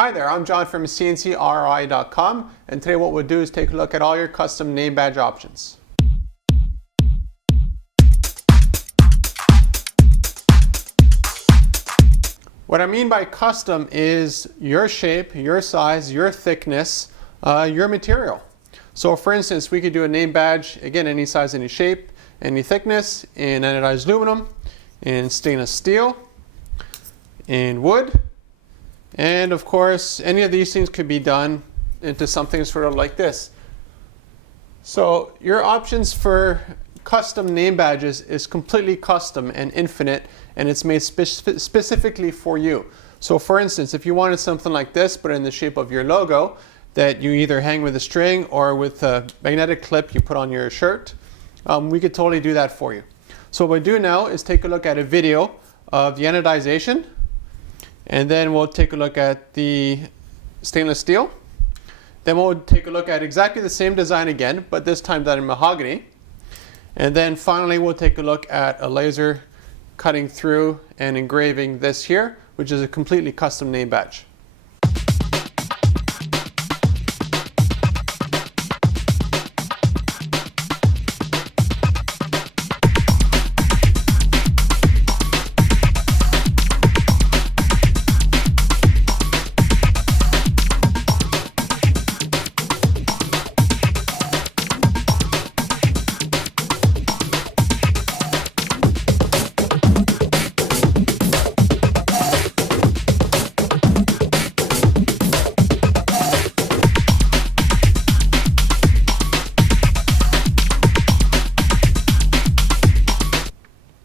Hi there, I'm John from CNCKing.com, and today what we'll do is take a look at all your custom name badge options. What I mean by custom is your shape, your size, your thickness, your material. So for instance, we could do a name badge, again, any size, any shape, any thickness, in anodized aluminum, in stainless steel, in wood, and of course, any of these things could be done into something sort of like this. So your options for custom name badges is completely custom and infinite, and it's made specifically for you. So for instance, if you wanted something like this, but in the shape of your logo, that you either hang with a string or with a magnetic clip you put on your shirt, we could totally do that for you. So what we'll do now is take a look at a video of the anodization, and then we'll take a look at the stainless steel. Then we'll take a look at exactly the same design again, but this time done in mahogany. And then finally we'll take a look at a laser cutting through and engraving this here, which is a completely custom name badge.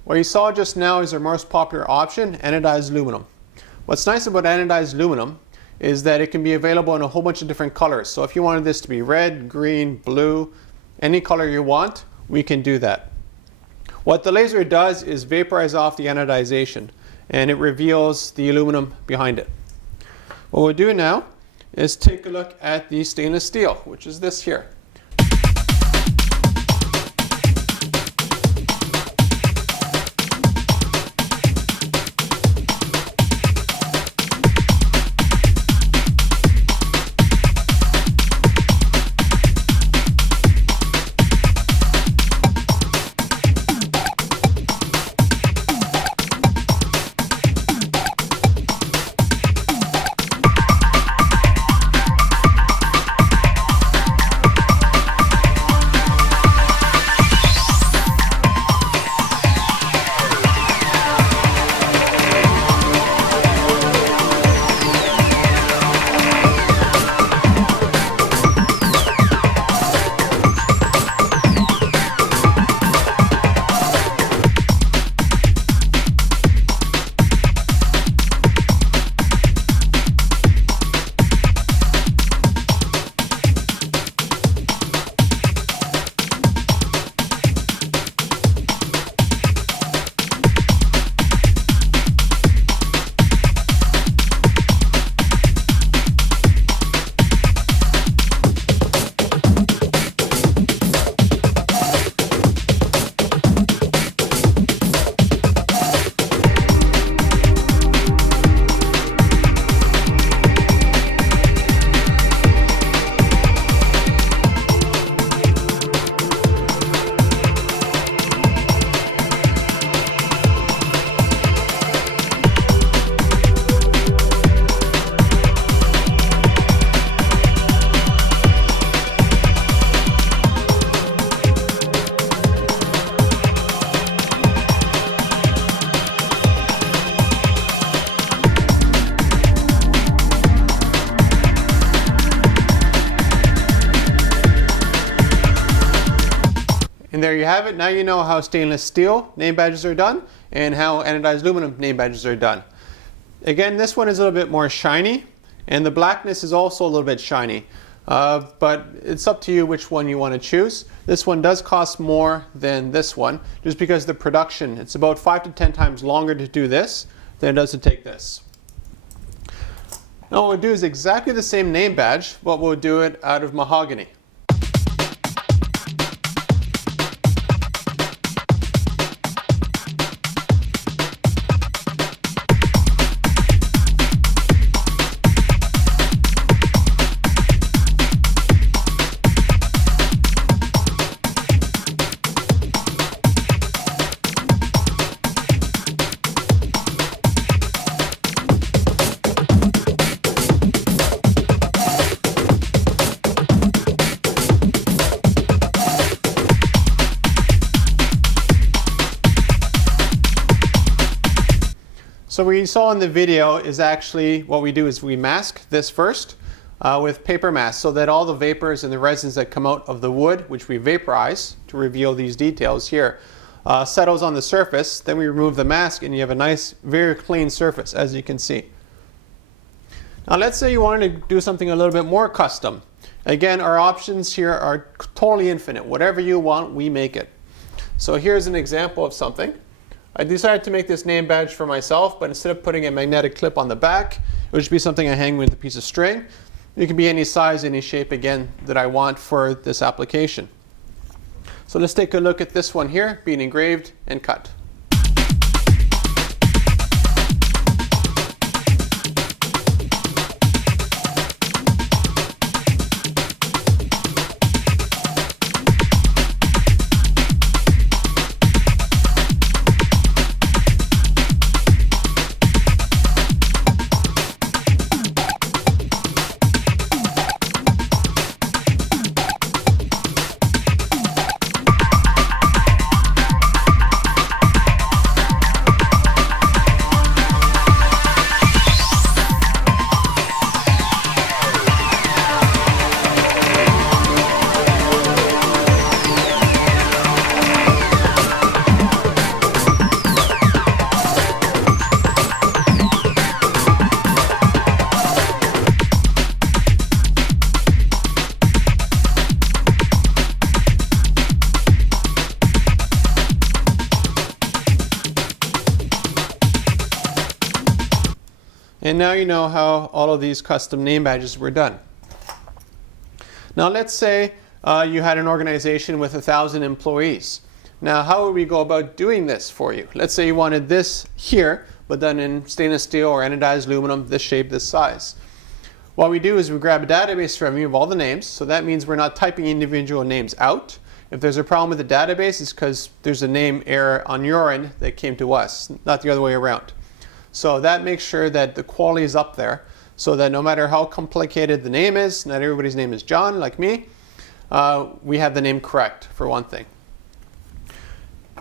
What you saw just now is our most popular option, anodized aluminum. What's nice about anodized aluminum is that it can be available in a whole bunch of different colors. So if you wanted this to be red, green, blue, any color you want, we can do that. What the laser does is vaporize off the anodization, and it reveals the aluminum behind it. What we'll do now is take a look at the stainless steel, which is this here. And there you have it. Now you know how stainless steel name badges are done and how anodized aluminum name badges are done. Again, this one is a little bit more shiny, and the blackness is also a little bit shiny. But it's up to you which one you want to choose. This one does cost more than this one, just because the production, it's about 5 to 10 times longer to do this than it does to take this. Now what we'll do is exactly the same name badge, but we'll do it out of mahogany. So what you saw in the video is actually what we do is we mask this first with paper mask so that all the vapors and the resins that come out of the wood, which we vaporize to reveal these details here, settles on the surface. Then we remove the mask and you have a nice, very clean surface, as you can see. Now let's say you wanted to do something a little bit more custom. Again, our options here are totally infinite. Whatever you want, we make it. So here's an example of something. I decided to make this name badge for myself, but instead of putting a magnetic clip on the back, it would just be something I hang with a piece of string. It can be any size, any shape, again, that I want for this application. So let's take a look at this one here, being engraved and cut. And now you know how all of these custom name badges were done. Now let's say you had an organization with 1,000 employees. Now how would we go about doing this for you? Let's say you wanted this here, but done in stainless steel or anodized aluminum, this shape, this size. What we do is we grab a database from you of all the names, so that means we're not typing individual names out. If there's a problem with the database, it's because there's a name error on your end that came to us, not the other way around. So that makes sure that the quality is up there so that no matter how complicated the name is, not everybody's name is John like me, we have the name correct for one thing.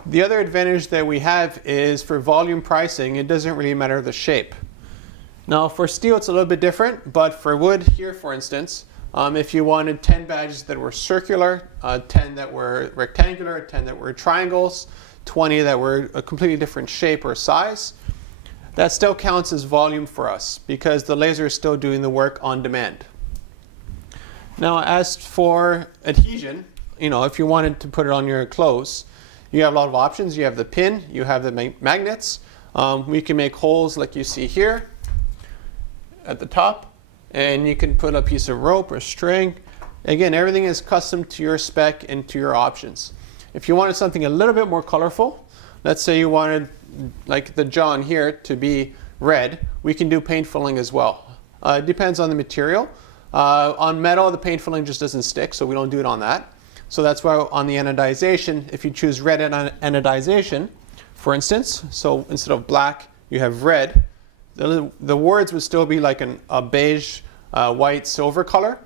The other advantage that we have is for volume pricing, it doesn't really matter the shape. Now for steel it's a little bit different, but for wood here for instance, if you wanted 10 badges that were circular, 10 that were rectangular, 10 that were triangles, 20 that were a completely different shape or size, that still counts as volume for us because the laser is still doing the work on demand. Now as for adhesion, if you wanted to put it on your clothes, you have a lot of options. You have the pin, you have the magnets. We can make holes like you see here at the top, and you can put a piece of rope or string. Again, everything is custom to your spec and to your options. If you wanted something a little bit more colorful, let's say you wanted like the John here to be red, we can do paint filling as well. It depends on the material. On metal, the paint filling just doesn't stick, so we don't do it on that. So that's why on the anodization, if you choose red anodization, for instance, so instead of black, you have red, the words would still be like a beige, white, silver color.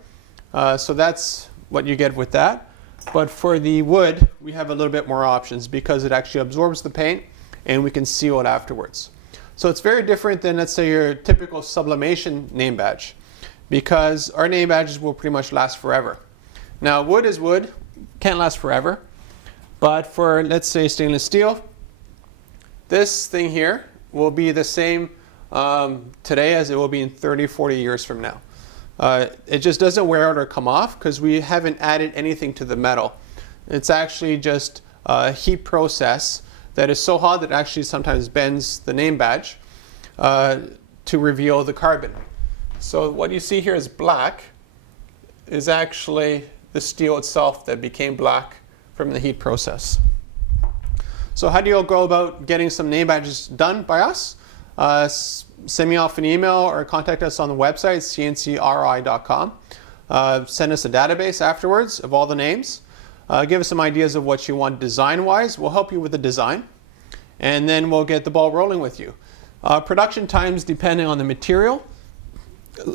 So that's what you get with that. But for the wood, we have a little bit more options because it actually absorbs the paint and we can seal it afterwards. So it's very different than, let's say, your typical sublimation name badge because our name badges will pretty much last forever. Now wood is wood, can't last forever, but for, let's say, stainless steel, this thing here will be the same today as it will be in 30, 40 years from now. It just doesn't wear out or come off because we haven't added anything to the metal. It's actually just a heat process that is so hot that it actually sometimes bends the name badge to reveal the carbon. So what you see here is black is actually the steel itself that became black from the heat process. So how do you go about getting some name badges done by us? Send me off an email or contact us on the website, CNCKing.com. Send us a database afterwards of all the names. Give us some ideas of what you want design-wise. We'll help you with the design. And then we'll get the ball rolling with you. Production times depending on the material.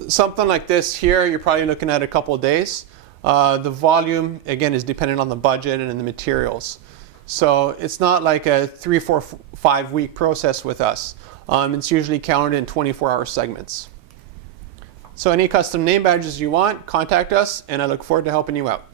Something like this here, you're probably looking at a couple of days. The volume, again, is dependent on the budget and the materials. So it's not like a 3, 4, 5 week process with us. It's usually counted in 24-hour segments. So any custom name badges you want, contact us, and I look forward to helping you out.